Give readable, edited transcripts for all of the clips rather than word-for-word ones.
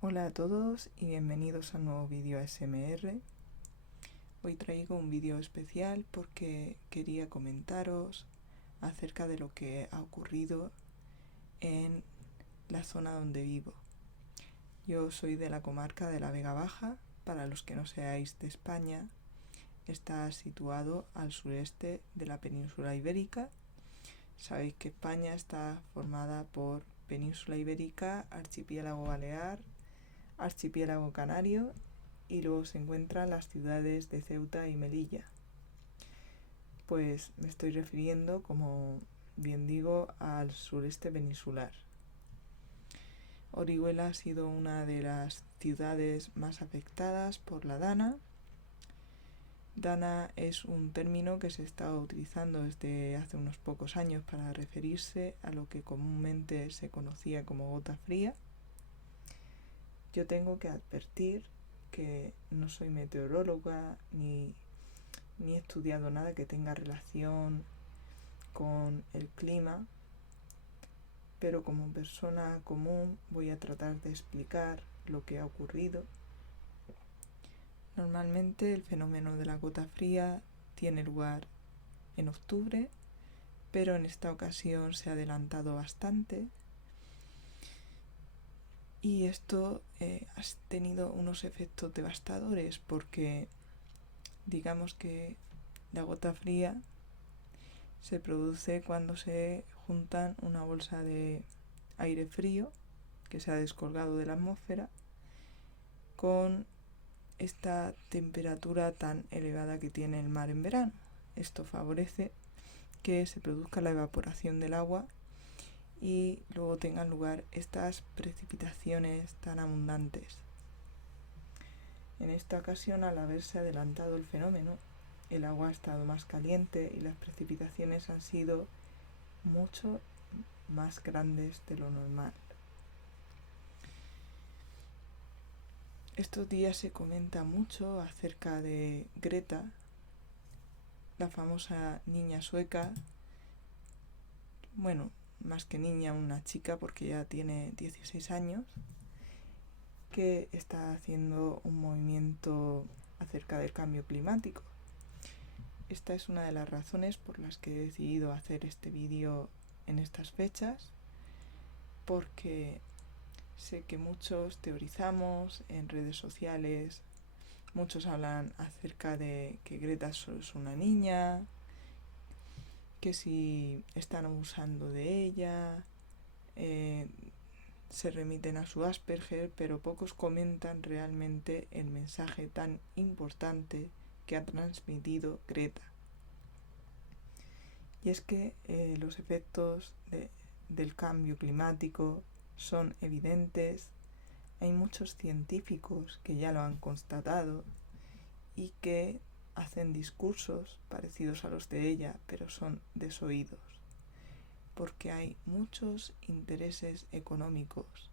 Hola a todos y bienvenidos a un nuevo vídeo ASMR. Hoy traigo un vídeo especial porque quería comentaros acerca de lo que ha ocurrido en la zona donde vivo. Yo soy de la comarca de la Vega Baja. Para los que no seáis de España, está situado al sureste de la península ibérica. Sabéis que España está formada por península ibérica, archipiélago balear, archipiélago canario y luego se encuentran las ciudades de Ceuta y Melilla. Pues me estoy refiriendo, como bien digo, al sureste peninsular. Orihuela ha sido una de las ciudades más afectadas por la DANA. DANA es un término que se está utilizando desde hace unos pocos años para referirse a lo que comúnmente se conocía como gota fría. Yo tengo que advertir que no soy meteoróloga ni he estudiado nada que tenga relación con el clima, pero como persona común voy a tratar de explicar lo que ha ocurrido. Normalmente el fenómeno de la gota fría tiene lugar en octubre, pero en esta ocasión se ha adelantado bastante. Y esto ha tenido unos efectos devastadores porque digamos que la gota fría se produce cuando se juntan una bolsa de aire frío que se ha descolgado de la atmósfera con esta temperatura tan elevada que tiene el mar en verano. Esto favorece que se produzca la evaporación del agua y luego tengan lugar estas precipitaciones tan abundantes. En esta ocasión, al haberse adelantado el fenómeno, el agua ha estado más caliente y las precipitaciones han sido mucho más grandes de lo normal. Estos días se comenta mucho acerca de Greta, la famosa niña sueca, bueno, más que niña, una chica porque ya tiene 16 años, que está haciendo un movimiento acerca del cambio climático. Esta es una de las razones por las que he decidido hacer este vídeo en estas fechas, porque sé que muchos teorizamos en redes sociales, muchos hablan acerca de que Greta solo es una niña, que si están abusando de ella, se remiten a su Asperger, pero pocos comentan realmente el mensaje tan importante que ha transmitido Greta. Y es que los efectos del cambio climático son evidentes. Hay muchos científicos que ya lo han constatado y que hacen discursos parecidos a los de ella, pero son desoídos, porque hay muchos intereses económicos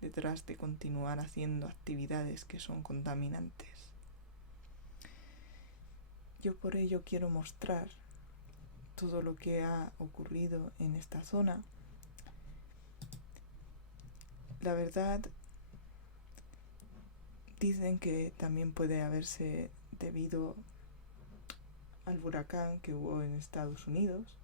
detrás de continuar haciendo actividades que son contaminantes. Yo por ello quiero mostrar todo lo que ha ocurrido en esta zona. La verdad, dicen que también puede haberse debido al huracán que hubo en Estados Unidos,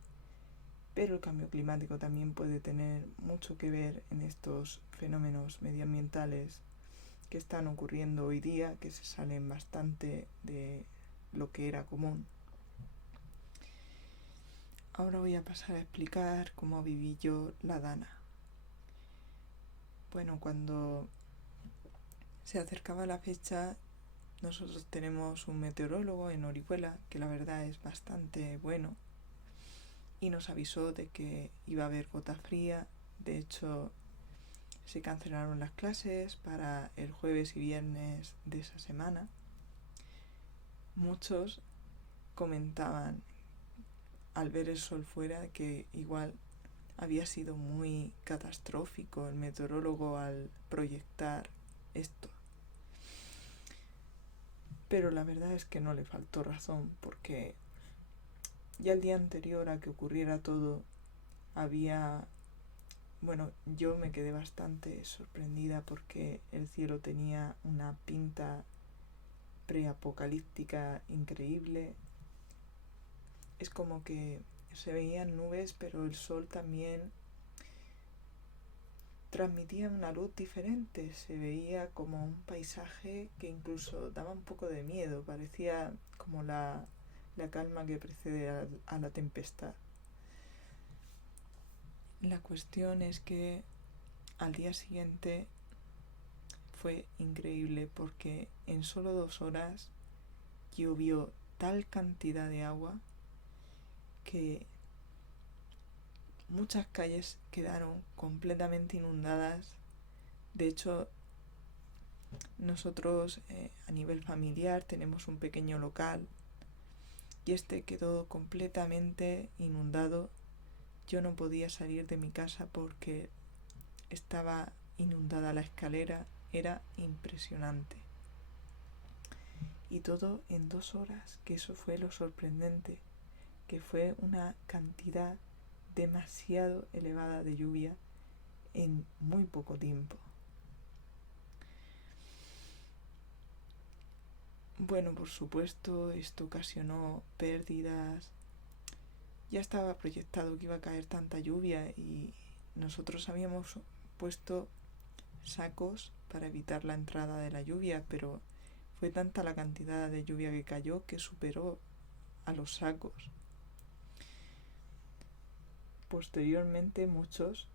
pero el cambio climático también puede tener mucho que ver en estos fenómenos medioambientales que están ocurriendo hoy día, que se salen bastante de lo que era común. Ahora voy a pasar a explicar cómo viví yo la DANA. Bueno, cuando se acercaba la fecha, nosotros tenemos un meteorólogo en Orihuela, que la verdad es bastante bueno, y nos avisó de que iba a haber gota fría. De hecho, se cancelaron las clases para el jueves y viernes de esa semana. Muchos comentaban al ver el sol fuera que igual había sido muy catastrófico el meteorólogo al proyectar esto. Pero la verdad es que no le faltó razón, porque ya el día anterior a que ocurriera todo había bueno, yo me quedé bastante sorprendida porque el cielo tenía una pinta preapocalíptica increíble. Es como que se veían nubes, pero el sol también transmitía una luz diferente. Se veía como un paisaje que incluso daba un poco de miedo. Parecía como la calma que precede a la tempestad. La cuestión es que al día siguiente fue increíble porque en solo 2 horas llovió tal cantidad de agua que muchas calles quedaron completamente inundadas. De hecho, nosotros a nivel familiar tenemos un pequeño local y este quedó completamente inundado. Yo no podía salir de mi casa porque estaba inundada la escalera. Era impresionante. Y todo en 2 horas, que eso fue lo sorprendente, que fue una cantidad demasiado elevada de lluvia en muy poco tiempo. Bueno, por supuesto, esto ocasionó pérdidas. Ya estaba proyectado que iba a caer tanta lluvia y nosotros habíamos puesto sacos para evitar la entrada de la lluvia, pero fue tanta la cantidad de lluvia que cayó que superó a los sacos. Posteriormente muchos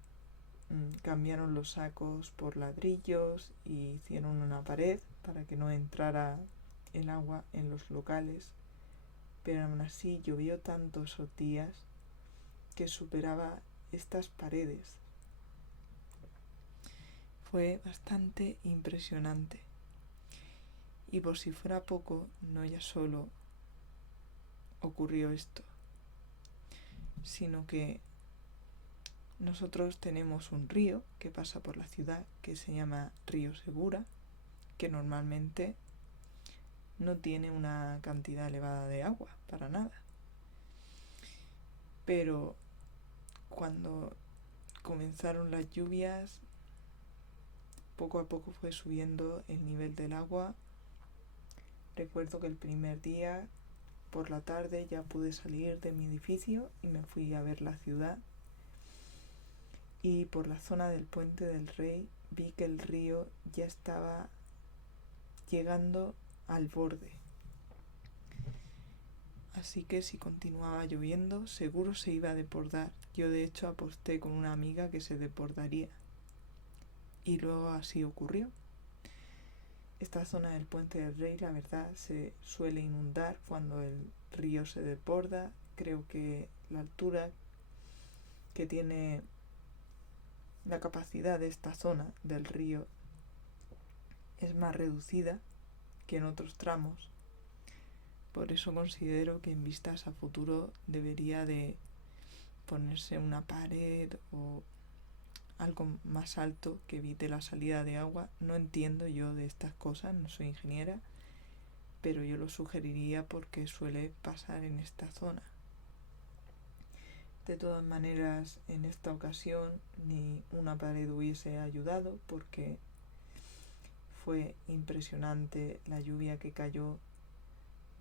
cambiaron los sacos por ladrillos y hicieron una pared para que no entrara el agua en los locales, pero aún así llovió tanto esos días que superaba estas paredes. Fue bastante impresionante. Y por si fuera poco, no ya solo ocurrió esto, sino que nosotros tenemos un río que pasa por la ciudad que se llama Río Segura, que normalmente no tiene una cantidad elevada de agua, para nada. Pero cuando comenzaron las lluvias, poco a poco fue subiendo el nivel del agua. Recuerdo que el primer día, por la tarde, ya pude salir de mi edificio y me fui a ver la ciudad. Y por la zona del Puente del Rey vi que el río ya estaba llegando al borde. Así que si continuaba lloviendo, seguro se iba a desbordar. Yo de hecho aposté con una amiga que se desbordaría. Y luego así ocurrió. Esta zona del Puente del Rey, la verdad, se suele inundar cuando el río se desborda. Creo que la altura que tiene la capacidad de esta zona del río es más reducida que en otros tramos. Por eso considero que en vistas a futuro debería de ponerse una pared o algo más alto que evite la salida de agua. No entiendo yo de estas cosas, no soy ingeniera, pero yo lo sugeriría porque suele pasar en esta zona. De todas maneras, en esta ocasión ni una pared hubiese ayudado porque fue impresionante la lluvia que cayó.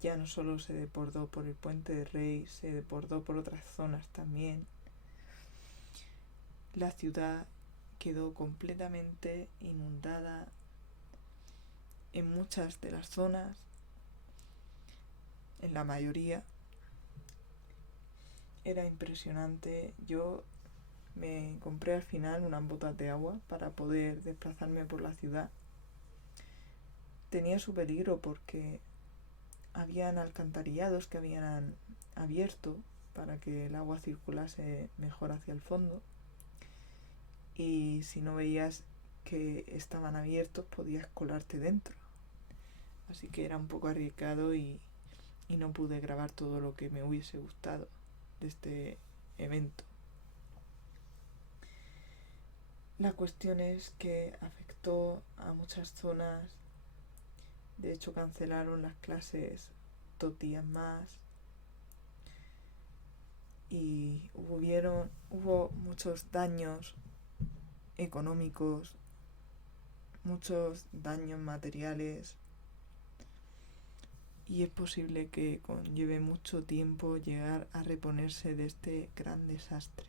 Ya no solo se desbordó por el Puente del Rey, se desbordó por otras zonas también. La ciudad quedó completamente inundada en muchas de las zonas, en la mayoría. Era impresionante. Yo me compré al final unas botas de agua para poder desplazarme por la ciudad. Tenía su peligro porque habían alcantarillados que habían abierto para que el agua circulase mejor hacia el fondo, y si no veías que estaban abiertos podías colarte dentro. Así que era un poco arriesgado y no pude grabar todo lo que me hubiese gustado de este evento. La cuestión es que afectó a muchas zonas. De hecho, cancelaron las clases 2 días más y hubo muchos daños económicos, muchos daños materiales, y es posible que conlleve mucho tiempo llegar a reponerse de este gran desastre.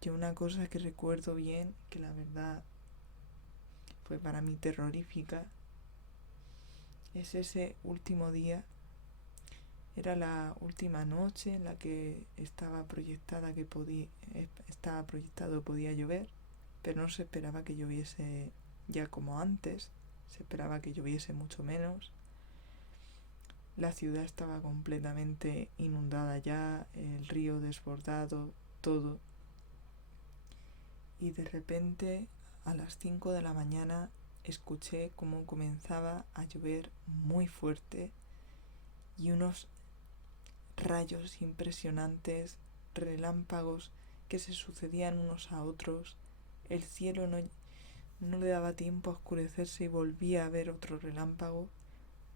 Yo una cosa que recuerdo bien, que la verdad fue para mí terrorífica, es ese último día. Era la última noche en la que estaba proyectado que podía llover, pero no se esperaba que lloviese ya como antes, se esperaba que lloviese mucho menos. La ciudad estaba completamente inundada ya, el río desbordado, todo. Y de repente, a las 5 de la mañana, escuché cómo comenzaba a llover muy fuerte y unos rayos impresionantes, relámpagos que se sucedían unos a otros. El cielo no le daba tiempo a oscurecerse y volvía a haber otro relámpago.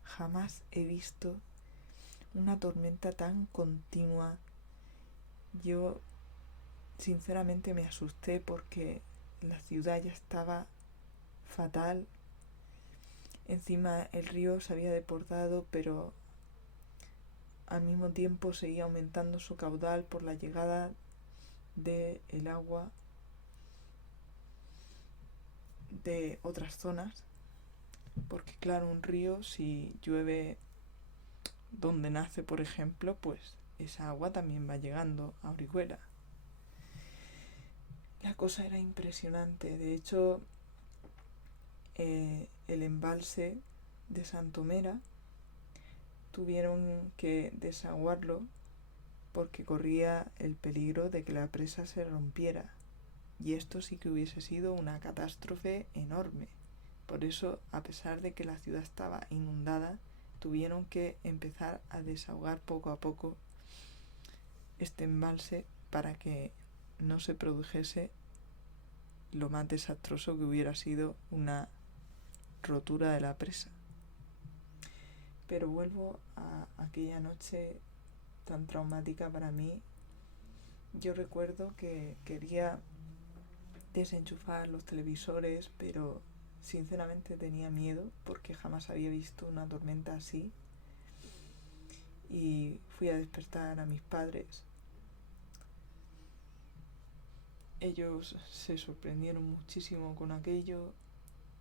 Jamás he visto una tormenta tan continua. Yo sinceramente me asusté porque la ciudad ya estaba fatal. Encima el río se había desbordado, pero al mismo tiempo seguía aumentando su caudal por la llegada del agua de otras zonas. Porque claro, un río, si llueve donde nace, por ejemplo, pues esa agua también va llegando a Orihuela. La cosa era impresionante. De hecho, el embalse de Santomera tuvieron que desaguarlo porque corría el peligro de que la presa se rompiera. Y esto sí que hubiese sido una catástrofe enorme. Por eso, a pesar de que la ciudad estaba inundada, tuvieron que empezar a desahogar poco a poco este embalse para que no se produjese lo más desastroso que hubiera sido una rotura de la presa. Pero vuelvo a aquella noche tan traumática para mí. Yo recuerdo que quería desenchufar los televisores, pero sinceramente tenía miedo porque jamás había visto una tormenta así. Y fui a despertar a mis padres. Ellos se sorprendieron muchísimo con aquello.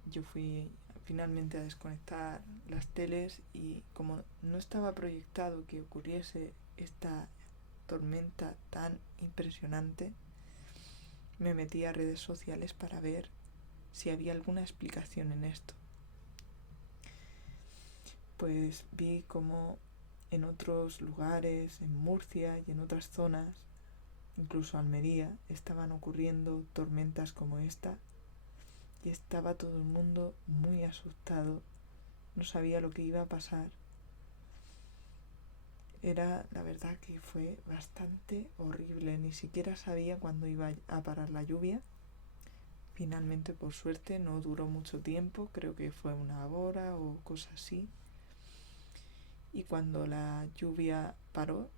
Yo fui finalmente a desconectar las teles y como no estaba proyectado que ocurriese esta tormenta tan impresionante, me metí a redes sociales para ver si había alguna explicación en esto. Pues vi como en otros lugares, en Murcia y en otras zonas, incluso Almería, estaban ocurriendo tormentas como esta y estaba todo el mundo muy asustado, no sabía lo que iba a pasar. Era, la verdad, que fue bastante horrible, ni siquiera sabía cuándo iba a parar la lluvia. Finalmente, por suerte, no duró mucho tiempo, creo que fue una hora o cosa así. Y cuando la lluvia paró,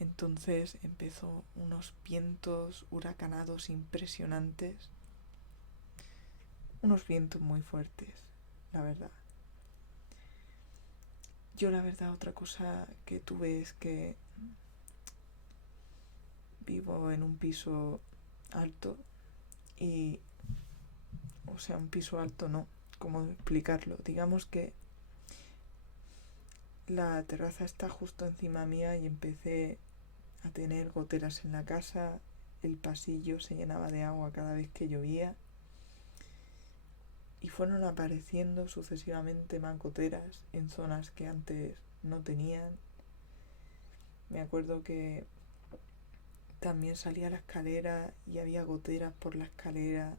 entonces empezó unos vientos huracanados impresionantes, unos vientos muy fuertes, la verdad. Yo la verdad otra cosa que tuve es que vivo en un piso alto y, o sea, un piso alto no, ¿cómo explicarlo? Digamos que la terraza está justo encima mía y empecé a tener goteras en la casa, el pasillo se llenaba de agua cada vez que llovía y fueron apareciendo sucesivamente más goteras en zonas que antes no tenían. Me acuerdo que también salía a la escalera y había goteras por la escalera.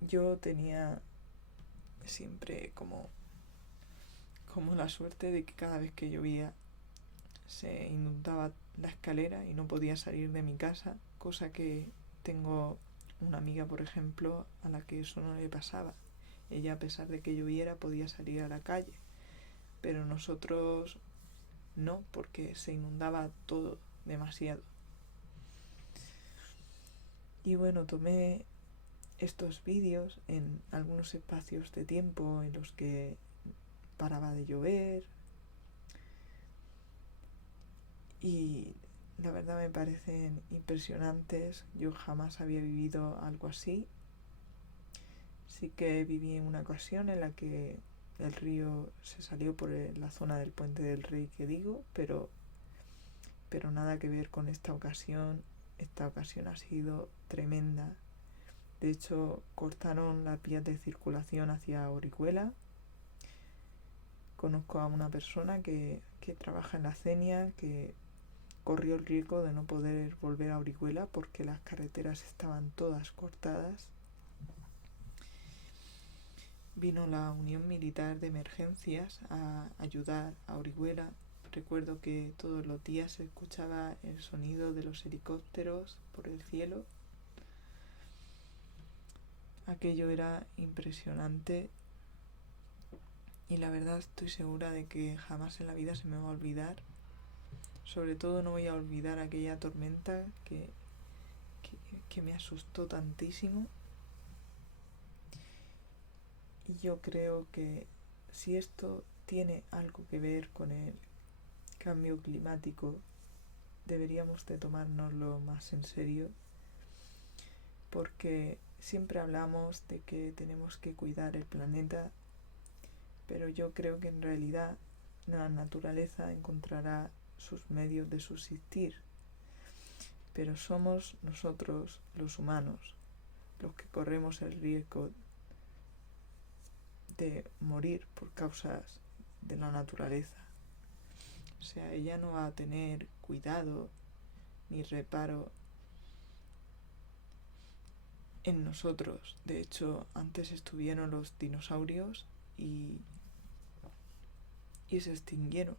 Yo tenía siempre como la suerte de que cada vez que llovía se inundaba la escalera y no podía salir de mi casa, cosa que tengo una amiga, por ejemplo, a la que eso no le pasaba. Ella, a pesar de que lloviera, podía salir a la calle, pero nosotros no, porque se inundaba todo. demasiado. Y bueno, tomé estos vídeos en algunos espacios de tiempo en los que paraba de llover y la verdad me parecen impresionantes. Yo jamás había vivido algo así. Sí que viví en una ocasión en la que el río se salió por la zona del Puente del Rey que digo, pero nada que ver con esta ocasión. Esta ocasión ha sido tremenda. De hecho, cortaron las vías de circulación hacia Orihuela. Conozco a una persona que trabaja en la CENIA que corrió el riesgo de no poder volver a Orihuela porque las carreteras estaban todas cortadas. Vino la Unión Militar de Emergencias a ayudar a Orihuela. Recuerdo que todos los días se escuchaba el sonido de los helicópteros por el cielo. Aquello era impresionante y la verdad estoy segura de que jamás en la vida se me va a olvidar. Sobre todo no voy a olvidar aquella tormenta que me asustó tantísimo. Y yo creo que si esto tiene algo que ver con el cambio climático, deberíamos de tomárnoslo más en serio, porque siempre hablamos de que tenemos que cuidar el planeta, pero yo creo que en realidad la naturaleza encontrará sus medios de subsistir, pero somos nosotros, los humanos, los que corremos el riesgo de morir por causas de la naturaleza. O sea, ella no va a tener cuidado ni reparo en nosotros. De hecho, antes estuvieron los dinosaurios y se extinguieron.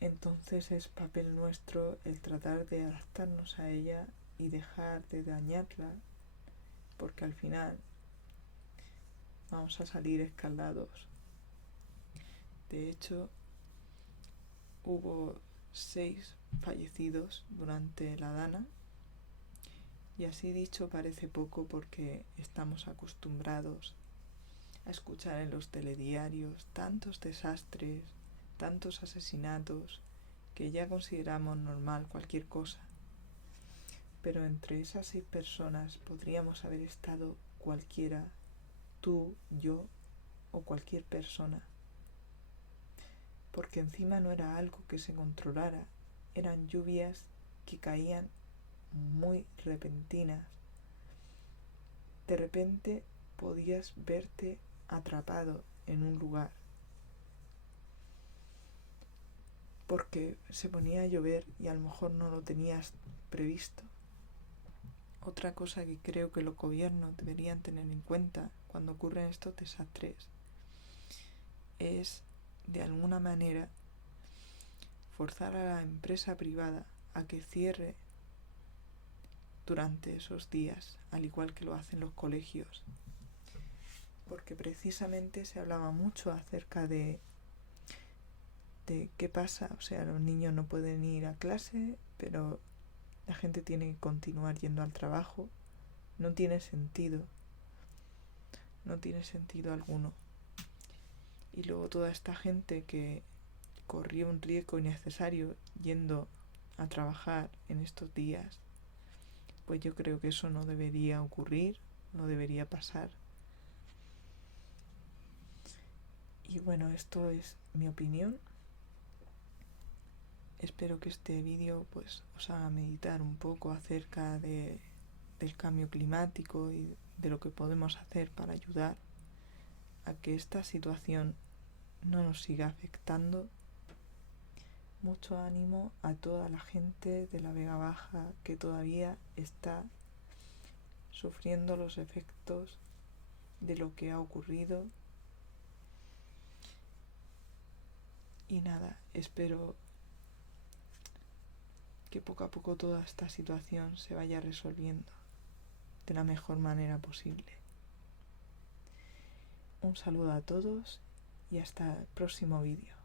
Entonces es papel nuestro el tratar de adaptarnos a ella y dejar de dañarla, porque al final vamos a salir escaldados. De hecho, hubo 6 fallecidos durante la Dana, y así dicho parece poco porque estamos acostumbrados a escuchar en los telediarios tantos desastres, tantos asesinatos, que ya consideramos normal cualquier cosa. Pero entre esas 6 personas podríamos haber estado cualquiera, tú, yo o cualquier persona. Porque encima no era algo que se controlara, eran lluvias que caían muy repentinas. De repente podías verte atrapado en un lugar porque se ponía a llover y a lo mejor no lo tenías previsto. Otra cosa que creo que los gobiernos deberían tener en cuenta cuando ocurren estos desastres es, de alguna manera, forzar a la empresa privada a que cierre durante esos días, al igual que lo hacen los colegios. Porque precisamente se hablaba mucho acerca de qué pasa, o sea, los niños no pueden ir a clase, pero la gente tiene que continuar yendo al trabajo. No tiene sentido alguno. Y luego toda esta gente que corrió un riesgo innecesario yendo a trabajar en estos días, pues yo creo que eso no debería ocurrir, no debería pasar. Y bueno, esto es mi opinión. Espero que este vídeo pues os haga meditar un poco acerca del cambio climático y de lo que podemos hacer para ayudar a que esta situación no nos siga afectando. Mucho ánimo a toda la gente de la Vega Baja que todavía está sufriendo los efectos de lo que ha ocurrido. Y nada, espero que poco a poco toda esta situación se vaya resolviendo de la mejor manera posible. Un saludo a todos y hasta el próximo vídeo.